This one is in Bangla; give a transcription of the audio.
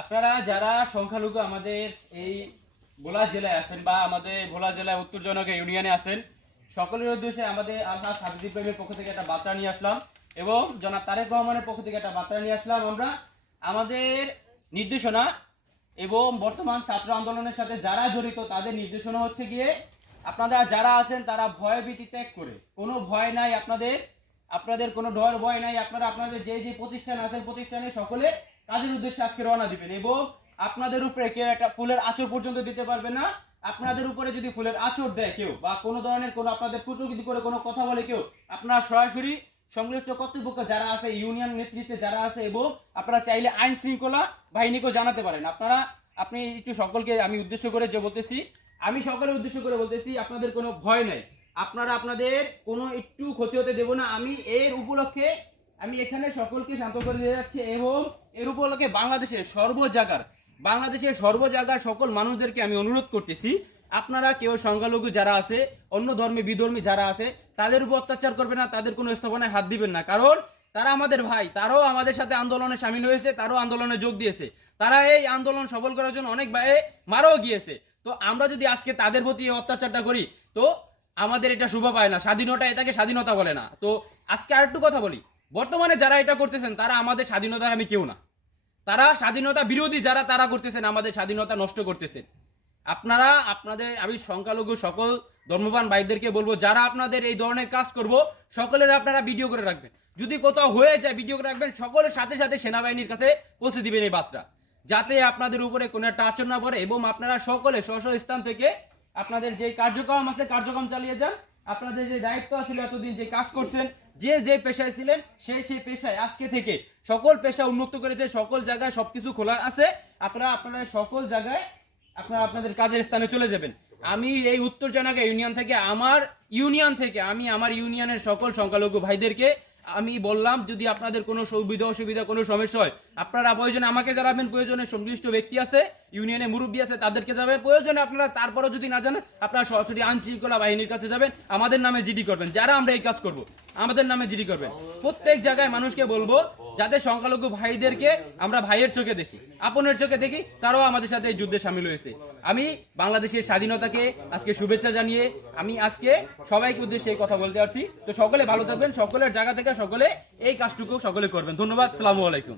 আপনারা যারা সংখ্যালঘু আমাদের এই ভোলা জেলায় আছেন বা আমাদের ভোলা জেলায় উত্তরজনক ইউনিয়নে আছেন, সকলের উদ্দেশ্যে আমাদের আলহাজ হাবিব ইব্রাহিমের পক্ষ থেকে একটা বার্তা নিয়ে আসলাম এবং জনাব তারেক রহমানের পক্ষ থেকে একটা বার্তা নিয়ে আসলাম আমরা। আমাদের নির্দেশনা এবং বর্তমান ছাত্র আন্দোলনের সাথে যারা জড়িত তাদের নির্দেশনা হচ্ছে গিয়ে, আপনারা যারা আছেন তারা ভয় ভীতি ত্যাগ করে, কোনো ভয় নাই আপনাদের। আপনাদের কোনো ডর, ভয় নাই। আপনারা আপনাদের যে যে প্রতিষ্ঠান আছেন, প্রতিষ্ঠানে সকলে কাজের উদ্দেশ্যে আজকে রওনা দিবেন এবং আপনাদের উপরে কেউ একটা ফুলের আঁচড় পর্যন্ত দিতে পারবে না। আপনাদের উপরে যদি ফুলের আঁচড় দেয় কেউ বা কোনো ধরনের কোনো আপনাদের কুটুকিটি করে কোনো কথা বলে কেউ, আপনারা সরাসরি সংশ্লিষ্ট কর্তৃপক্ষ যারা আছে, ইউনিয়ন নেতৃত্বে যারা আছে এবং আপনারা চাইলে আইন শৃঙ্খলা বাহিনীকেও জানাতে পারেন। আপনারা, আপনি একটু সকলকে আমি উদ্দেশ্য করে যে বলতেছি, আমি সকলের উদ্দেশ্য করে বলতেছি, আপনাদের কোনো ভয় নাই। আপনারা আপনাদের কোনো একটু ক্ষতি হতে দেব না। আমি এর উপলক্ষে, আমি এখানে সকলকে শান্ত করে দিয়ে যাচ্ছি এবং এর উপলক্ষে বাংলাদেশের সর্ব জায়গার বাংলাদেশের সর্ব জায়গার সকল মানুষদেরকে আমি অনুরোধ করতেছি। আপনারা কেউ সংখ্যালঘু যারা আছে, অন্য ধর্মে, বিধর্মী যারা আছে, তাদের উপর অত্যাচার করবেন না, তাদের কোনো স্থাপনায় হাত দিবেন না। কারণ তারা আমাদের ভাই, তারাও আমাদের সাথে আন্দোলনে সামিল হয়েছে, তারাও আন্দোলনে যোগ দিয়েছে। তারা এই আন্দোলন সফল করার জন্য অনেক ভাই মারাও গিয়েছে। তো আমরা যদি আজকে তাদের প্রতি অত্যাচারটা করি, তো আমাদের এটা শুভ পায় না। স্বাধীনতা এটাকে স্বাধীনতা বলে না। তো আজকে আরেকটু কথা বলি। বর্তমানে যারা এটা করতেছেন, তারা আমাদের স্বাধীনতার আমি কেউ না। তারা স্বাধীনতা বিরোধী যারা, তারা করতেছেন, আমাদের স্বাধীনতা নষ্ট করতেছেন। আপনারা, আপনাদের, আমি সংখ্যালঘু সকল ধর্মবান ভাইদেরকে বলব, যারা আপনাদের এই ধরনের কাজ করব, সকলের আপনারা ভিডিও করে রাখবেন। যদি কোথাও হয়ে যায় ভিডিও করে রাখবেন, সকলের সাথে সাথে সেনাবাহিনীর কাছে পৌঁছে দিবেন এই বার্তা। যাতে আপনাদের উপরে কোনো একটা আচরণ না পড়ে এবং আপনারা সকলে স্ব স্থান থেকে আপনাদের যে কার্যক্রম আছে, কার্যক্রম চালিয়ে যান। আপনাদের যে দায়িত্ব ছিল এতদিন যে কাজ করছেন, যে যে পেশায় ছিলেন সেই সেই পেশায় আজকে থেকে সকল পেশা উন্মুক্ত করেছে, সকল জায়গায় সবকিছু খোলা আছে। আপনারা আপনারা সকল জায়গায় আপনারা আপনাদের কাজের স্থানে চলে যাবেন। আমি এই উত্তর জনাগা ইউনিয়ন থেকে, আমার ইউনিয়ন থেকে, আমি আমার ইউনিয়নের সকল সংখ্যালঘু ভাইদেরকে আমি বললাম, যদি আপনাদের কোনো সুবিধা, অসুবিধা, কোনো সমস্যা হয়, আপনারা প্রয়োজনে আমাকে জানাবেন, প্রয়োজনে সংশ্লিষ্ট ব্যক্তি আছে, ইউনিয়নে মুরব্বী আছে, তাদেরকে যাবেন প্রয়োজনে আপনারা তারপরেও যদি না জানেন, আপনারা সরাসরি আইন শৃঙ্খলা বাহিনীর কাছে যাবেন, আমাদের নামে জিডি করবেন, যারা আমরা এই কাজ করব। আমাদের নামে জিডি করবেন প্রত্যেক জায়গায় মানুষকে বলব যাদের সংখ্যালঘু ভাইদেরকে আমরা ভাইয়ের চোখে দেখি, আপনের চোখে দেখি, তারাও আমাদের সাথে এই যুদ্ধে সামিল হয়েছে। আমি বাংলাদেশের স্বাধীনতাকে আজকে শুভেচ্ছা জানিয়ে আমি আজকে সবাইকে উদ্দেশ্যে এই কথা বলতে পারছি তো সকলে ভালো থাকবেন, সকলের জায়গা থেকে সকলে এই কাজটুকু সকলে করবেন। ধন্যবাদ সালামু আলাইকুম।